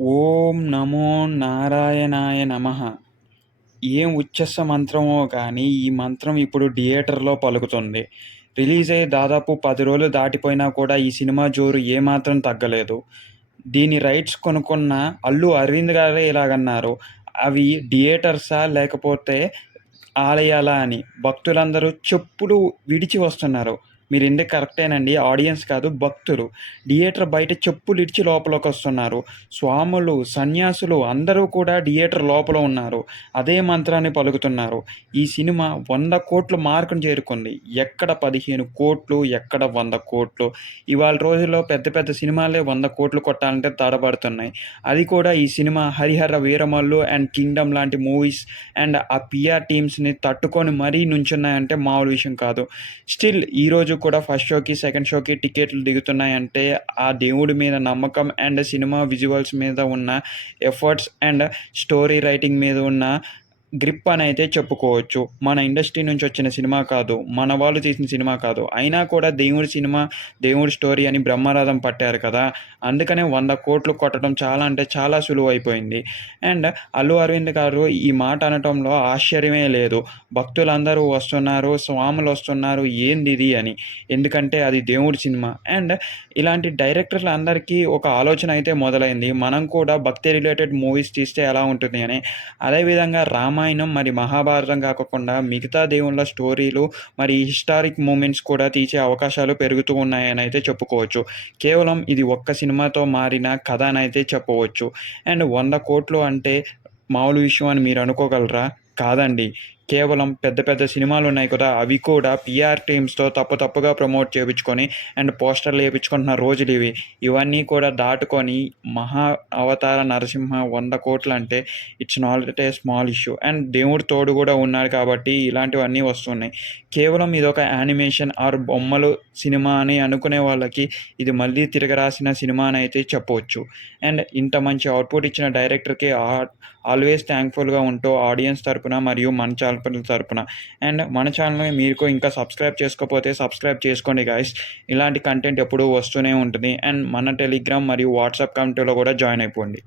ఓం నమో నారాయణాయ నమః. ఏం ఉచ్చస్స మంత్రమో కానీ, ఈ మంత్రం ఇప్పుడు థియేటర్‌లో పలుకుతుంది. రిలీజ్ అయ్యి దాదాపు 10 రోజులు దాటిపోయినా కూడా ఈ సినిమా జోరు ఏమాత్రం తగ్గలేదు. దీని రైట్స్ కొనుక్కున్న అల్లు అరవింద్ గారే ఇలాగన్నారు. అవి థియేటర్సా లేకపోతే ఆలయాలా అని. భక్తులందరూ చెప్పులు విడిచి వస్తున్నారు. మీరింది కరెక్టేనండి. ఆడియన్స్ కాదు భక్తులు. థియేటర్ బయట చెప్పులిడిచి లోపలికొస్తున్నారు. స్వాములు, సన్యాసులు అందరూ కూడా థియేటర్ లోపల ఉన్నారు. అదే మంత్రాన్ని పలుకుతున్నారు. ఈ సినిమా 100,00,00,000 మార్కును చేరుకుంది. ఎక్కడ 15,00,00,000, ఎక్కడ 100,00,00,000. ఇవాళ రోజుల్లో పెద్ద పెద్ద సినిమాలే 100,00,00,000 కొట్టాలంటే తడబడుతున్నాయి. అది కూడా ఈ cinema 'Harihara Veeramallu' and 'Kingdom' లాంటి మూవీస్ అండ్ ఆ పీఆర్ టీమ్స్‌ని తట్టుకొని మరీ నుంచున్నాయంటే మామూలు విషయం కాదు. స్టిల్ ఈరోజు కూడా ఫస్ట్ షోకి, సెకండ్ షోకి టికెట్లు దిగుతున్నాయంటే ఆ దేవుడి మీద నమ్మకం అండ్ సినిమా విజువల్స్ మీద ఉన్న ఎఫర్ట్స్ అండ్ స్టోరీ రైటింగ్ మీద ఉన్న గ్రిప్ అనైతే చెప్పుకోవచ్చు. మన ఇండస్ట్రీ నుంచి వచ్చిన సినిమా కాదు. మన వాళ్ళు తీసిన సినిమా కాదు. అయినా కూడా దేవుడి సినిమా, దేవుడి స్టోరీ అని బ్రహ్మరథం పట్టారు కదా! అందుకనే 100,00,00,000 కొట్టడం చాలా అంటే చాలా సులువైపోయింది. అండ్ అల్లు అరవింద్ గారు ఈ మాట అనటంలో ఆశ్చర్యమే లేదు. భక్తులందరూ వస్తున్నారు, స్వాములొస్తున్నారు ఏందిది అని. ఎందుకంటే అది దేవుడి సినిమా. అండ్ ఇలాంటి డైరెక్టర్లందరికీ ఒక ఆలోచన అయితే మొదలైంది. మనం కూడా భక్తి రిలేటెడ్ మూవీస్ తీస్తే ఎలా ఉంటుంది అని. అదేవిధంగా రామాయణం మరి మహాభారతం కాకోకుండా మిగతా దేవుళ్ళ స్టోరీలు మరి హిస్టారిక్ మూమెంట్స్ కూడా తీసే అవకాశాలు పెరుగుతూ ఉన్నాయని అయితే చెప్పుకోవచ్చు. కేవలం ఇది ఒక్క సినిమాతో మారిన కథ అనైతే చెప్పవచ్చు. అండ్ 100,00,00,000 అంటే మామూలు విషయం అని మీరు అనుకోగలరా? కాదండి. కేవలం పెద్ద పెద్ద సినిమాలున్నాయి కదా! అవి కూడా పీఆర్ టీమ్స్‌తో తప్పుగా ప్రమోట్ చేపించుకొని అండ్ పోస్టర్‌లు ఏపించుకుంటున్న రోజులివి. ఇవన్నీ కూడా దాటుకొని మహా అవతార నరసింహ 100,00,00,000 అంటే it's not a small issue. And దేవుడు తోడు కూడా ఉన్నాడు కాబట్టి ఇలాంటివన్నీ వస్తున్నాయి. కేవలం ఇదొక యానిమేషన్ ఆర్ బొమ్మలు సినిమా అని అనుకునే వాళ్ళకి ఇది మళ్ళీ తిరగరాసిన సినిమా అని అయితే చెప్పవచ్చు. అండ్ ఇంత మంచి అవుట్‌పుట్ ఇచ్చిన డైరెక్టర్‌కి ఆల్వేస్ థ్యాంక్‌ఫుల్‌గా ఉంటూ ఆడియన్స్ తరపున మరియు మన ఛానల్ తరపున. అండ్ మన ఛానల్‌ని మీకు ఇంకా సబ్స్క్రైబ్ చేసుకోకపోతే సబ్స్క్రైబ్ చేసుకోండి గైస్. ఇలాంటి కంటెంట్ ఎప్పుడూ వస్తూనే ఉంటుంది. అండ్ మన టెలిగ్రామ్ మరియు వాట్సాప్ కమ్యూనిటీలో కూడా జాయిన్ అయిపోండి.